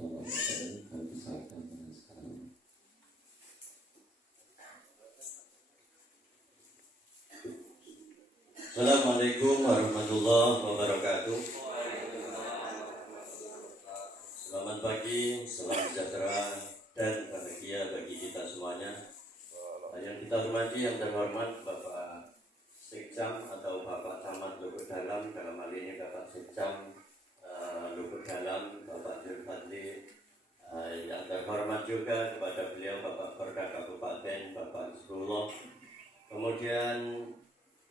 Bapak kami persilakan sekarang. Assalamualaikum warahmatullahi wabarakatuh. Selamat pagi, salam sejahtera dan bahagia bagi kita semuanya. Yang kita hormati, yang terhormat Bapak Sekcam atau Bapak Camat Lubuk Dalam, dalam hal ini Bapak Sekcam Lubuk Dalam, Bapak Zulfadli. Yang terhormat juga kepada beliau Bapak Perda Kabupaten, Bapak Nasrullah. Kemudian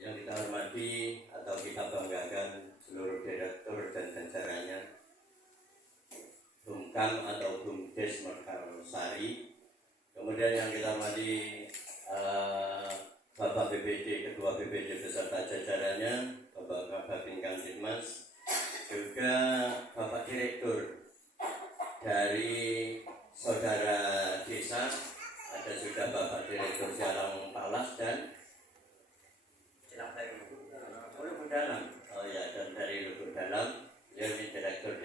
yang kita hormati atau kita banggakan seluruh direktur dan jajarannya, Bumkam atau Bumdes Mekarsari. Kemudian yang kita hormati Bapak BPD, Ketua BPD beserta jajarannya, Bapak Kabin Kamtibmas, juga Bapak Direktur dari Saudara Desa, ada juga Bapak Direktur Jalan Palas dan Lubuk Dalam. Oh ya, dan dari Lubuk Dalam, jadi direktur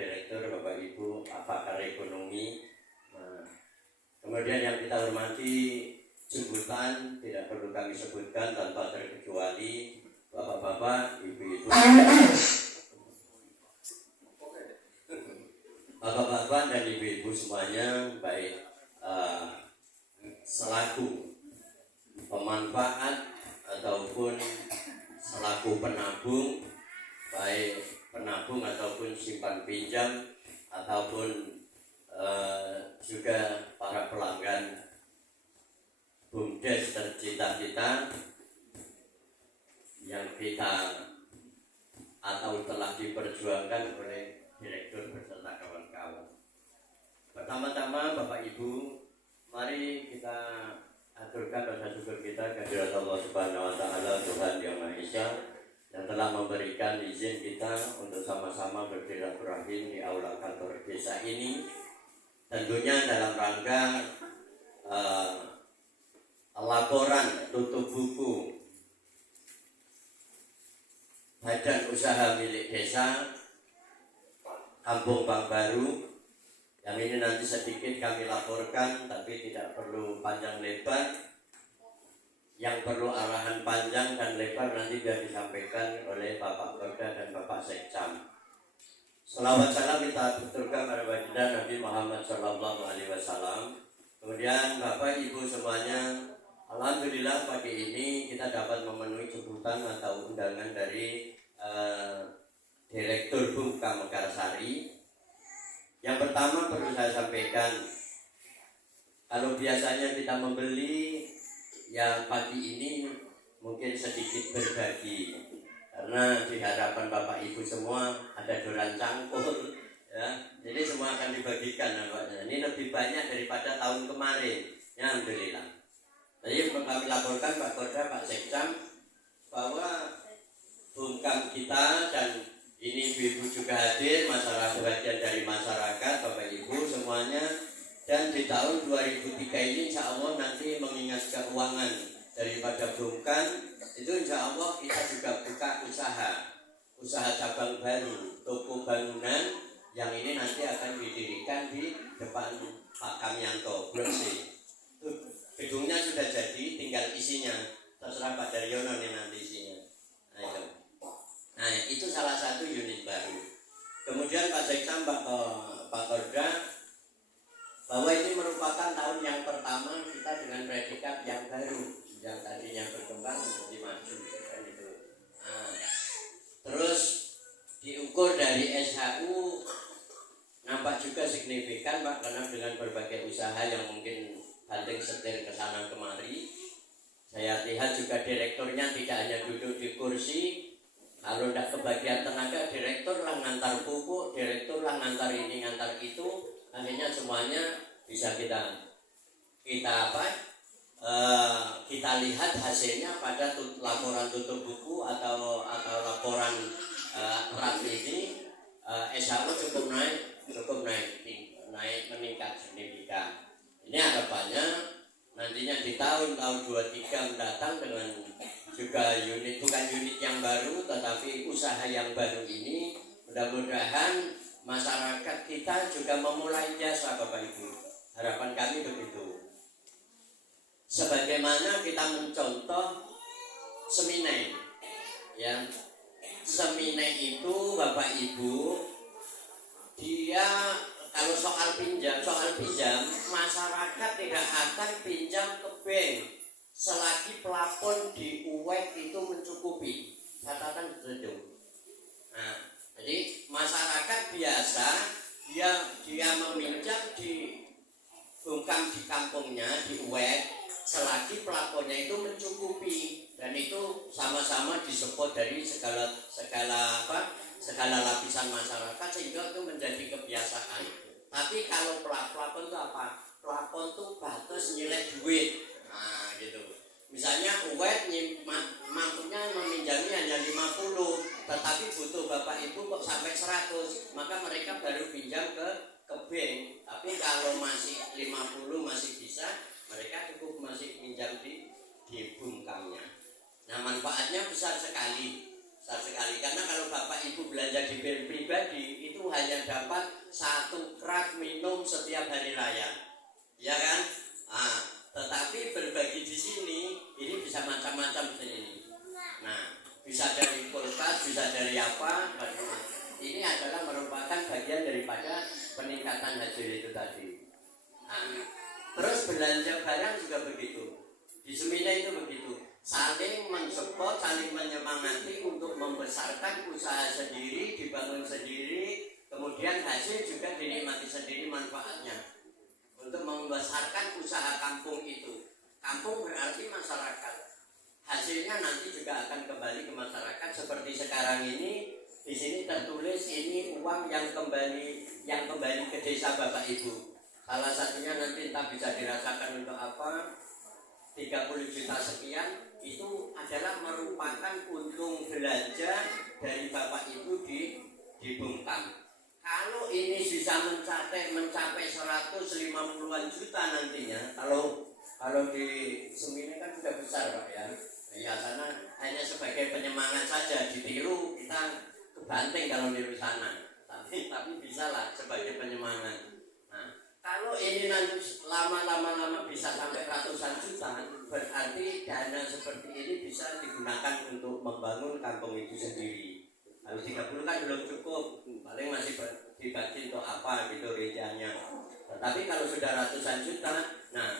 Bapak Ibu pakar ekonomi. Kemudian yang kita hormati jemputan, tidak perlu kami sebutkan tanpa terkecuali bapak-bapak, ibu-ibu, bapak-bapak dan ibu-ibu semuanya, baik selaku pemanfaat ataupun selaku penabung, baik penabung ataupun simpan pinjam, ataupun juga para pelanggan Bumdes tercinta-cinta yang kita atau telah diperjuangkan oleh direktur beserta kawan-kawan. Pertama-tama Bapak Ibu, mari kita aturkan rasa syukur kita kehadirat Allah Subhanahu wa taala, Tuhan Yang Maha Esa, yang telah memberikan izin kita untuk sama-sama bersilaturahim di aula kantor desa ini, tentunya dalam rangka laporan tutup buku badan usaha milik desa Kampung Bank Baru. Yang ini nanti sedikit kami laporkan, tapi tidak perlu panjang lebar. Yang perlu arahan panjang dan lebar nanti biar disampaikan oleh Bapak Perda dan Bapak Sekcam. Selawat salam kita aturkan kepada baginda Nabi Muhammad SAW. Kemudian Bapak Ibu semuanya, alhamdulillah pagi ini kita dapat memenuhi jemputan atau undangan dari Direktur Bumkam Mekarsari. Yang pertama perlu saya sampaikan, kalau biasanya kita membeli, yang pagi ini mungkin sedikit berbagi, karena di hadapan Bapak Ibu semua ada dolan cangkul, ya, jadi semua akan dibagikan nampaknya. Ini lebih banyak daripada tahun kemarin, ya, alhamdulillah. Jadi kami laporkan Pak Korda, Pak Sekcam, bahwa Bumkam kita dan ini ibu-ibu juga hadir, masyarakat bagian dari masyarakat, Bapak Ibu semuanya. Dan di tahun 2003 ini insya Allah nanti mengingat keuangan daripada Bumkam, itu insya Allah kita juga buka usaha cabang baru, toko bangunan yang ini nanti akan didirikan di depan Pak Kamyanto, Blok C. Gedungnya sudah jadi, tinggal isinya, terserah Pak Daryono nih nanti isinya. Nah itu salah satu unit baru. Kemudian Pak Sekcam, Pak Korda, bahwa ini merupakan tahun yang pertama kita dengan predikat yang baru, yang tadinya berkembang menjadi maju, kan itu. Nah, terus diukur dari SHU nampak juga signifikan Pak, karena dengan berbagai usaha yang mungkin banting setir ke sana kemari. Saya lihat juga direkturnya tidak hanya duduk di kursi. Kalau tidak kebagian tenaga, direktur lah ngantar pupuk, direktur lah ngantar ini, ngantar itu. Akhirnya semuanya bisa kita lihat hasilnya pada laporan tutup buku atau laporan RAP ini. SHU cukup naik meningkat signifikan. Ini harapannya nantinya di tahun 23 mendatang dengan juga bukan unit yang baru, tetapi usaha yang baru ini mudah-mudahan masyarakat kita juga memulai jasa Bapak Ibu. Harapan kami begitu. Sebagaimana kita mencontoh Seminai, ya, Seminai itu Bapak Ibu, dia kalau soal pinjam, masyarakat tidak akan pinjam ke bank selagi plafon di UEK itu mencukupi. Catatan itu. Nah, jadi masyarakat biasa dia meminjam di bungkam di kampungnya di UEK selagi plafonnya itu mencukupi, dan itu sama-sama disupport dari segala lapisan masyarakat sehingga itu menjadi kebiasaan. Tapi kalau plafon itu apa? Plafon itu batas nilai duit. Nah, gitu. Misalnya UEK mampunya meminjami hanya 50, tetapi butuh Bapak Ibu kok sampai 100, maka mereka baru pinjam ke bank. Tapi kalau masih 50 masih bisa, mereka cukup masih pinjam di bungkamnya. Nah, manfaatnya besar sekali karena kalau Bapak Ibu belanja di bank pribadi itu hanya dapat 1 krat minum setiap hari raya, ya kan? Nah, tetapi berbagi di sini ini bisa macam-macam seperti ini. Nah, bisa dari kulkas, bisa dari apa? Ini adalah merupakan bagian daripada peningkatan hasil itu tadi. Nah, terus belanja barang juga begitu. Di Seminai itu begitu. Saling mensupport, saling menyemangati untuk membesarkan usaha sendiri, dibangun sendiri, kemudian hasil juga dinikmati sendiri manfaatnya. Untuk membesarkan usaha kampung itu. Kampung berarti masyarakat. Hasilnya nanti juga akan kembali ke masyarakat seperti sekarang ini. Di sini tertulis ini uang yang kembali ke desa Bapak Ibu. Salah satunya nanti entah bisa dirasakan untuk apa, 30 juta sekian. Itu adalah merupakan untung belanja dari Bapak Ibu di bungkam. Kalau ini bisa mencapai 150-an juta nantinya, kalau di Seminai kan sudah besar Pak ya. Ya sana hanya sebagai penyemangat saja, ditiru kita kebanting kalau di sana. Tapi bisa lah sebagai penyemangat. Nah, kalau ini nanti lama-lama bisa sampai ratusan juta, berarti dana seperti ini bisa digunakan untuk membangun kampung itu sendiri. Kalau 30 kan belum cukup, paling masih dibagi untuk apa gitu rejanya. Tetapi kalau sudah ratusan juta, nah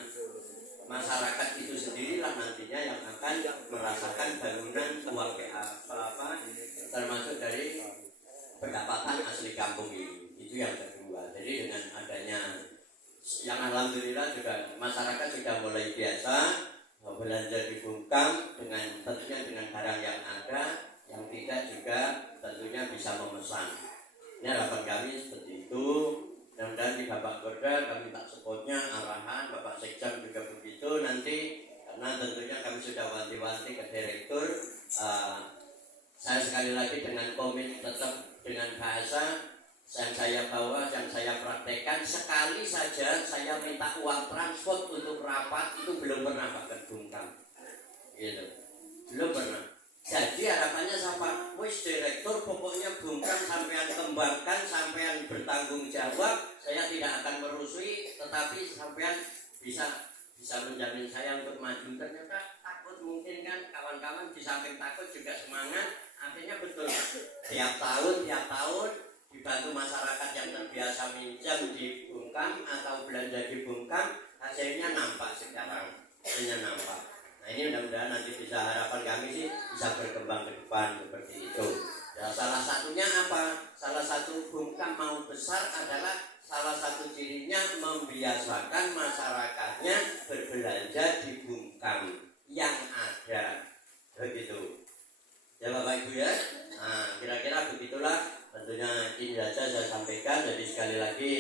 masyarakat itu sendirilah nantinya yang akan merasakan bangunan uang apa termasuk dari pendapatan asli kampung ini. Itu yang kedua. Jadi dengan adanya yang alhamdulillah juga masyarakat sudah mulai biasa belanja di bungkam tentunya dengan barang yang ada, yang tidak juga tentunya bisa memesan. Ini harapan kami seperti itu. Mudah-mudahan di Bapak Gorda kami tak supportnya arahan Bapak Sekjam juga begitu nanti, karena tentunya kami sudah wanti-wanti ke direktur. Saya sekali lagi dengan komit tetap dengan bahasa yang saya bawa, yang saya praktekkan. Sekali saja saya minta uang transport untuk rapat itu belum pernah Pak ke bungkam, gitu, belum pernah. Jadi harapannya sama, wis direktur pokoknya bungkam sampean kembangkan, sampean bertanggung jawab. Saya tidak akan merusui, tetapi sampean bisa menjamin saya untuk maju. Ternyata takut mungkin kan kawan-kawan di samping takut juga semangat. Artinya betul, tiap tahun dibantu masyarakat yang terbiasa minjam di bungkam atau belanja di bungkam, hasilnya nampak sekarang, hasilnya nampak. Nah ini mudah-mudahan nanti bisa, harapan kami sih bisa berkembang ke depan seperti itu. Ya, salah satunya apa? Salah satu bungkam mau besar adalah salah satu cirinya membiasakan masyarakatnya berbelanja di bungkam yang ada, begitu. Ya Bapak Ibu ya. Nah, kira-kira begitulah. Tentunya ini saja saya sampaikan. Jadi sekali lagi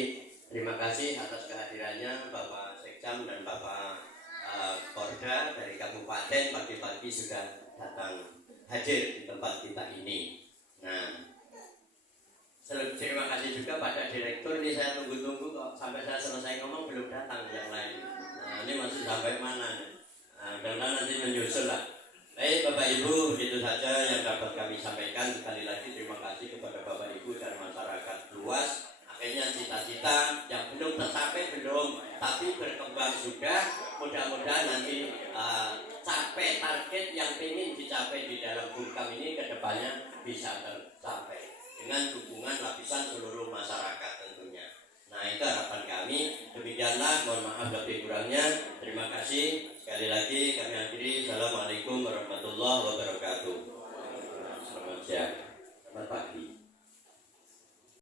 terima kasih atas kehadirannya Bapak Sekjam dan Bapak Korda dari Kabupaten pagi-pagi sudah datang hadir di tempat kita ini. Nah, terima kasih juga pada direktur. Ini saya tunggu-tunggu kok sampai saya selesai ngomong belum datang yang lain. Nah, ini masih sampai mana nih? Nah, mudah-mudahan nanti menyusul lah. Baik Bapak Ibu, begitu saja yang dapat kami sampaikan. Sekali lagi terima kasih kepada Bapak Ibu dan masyarakat luas. luas. Akhirnya cita-cita yang belum tercapai belum, tapi berkembang sudah. Mudah-mudahan nanti capai target yang ingin dicapai di dalam Burkam ini kedepannya bisa tercapai dengan dukungan lapisan seluruh masyarakat tentunya. Nah, itu harapan kami. Demikianlah, mohon maaf lebih kurangnya. Terima kasih sekali lagi kami akhiri. Assalamualaikum warahmatullahi wabarakatuh. Selamat siang, selamat pagi.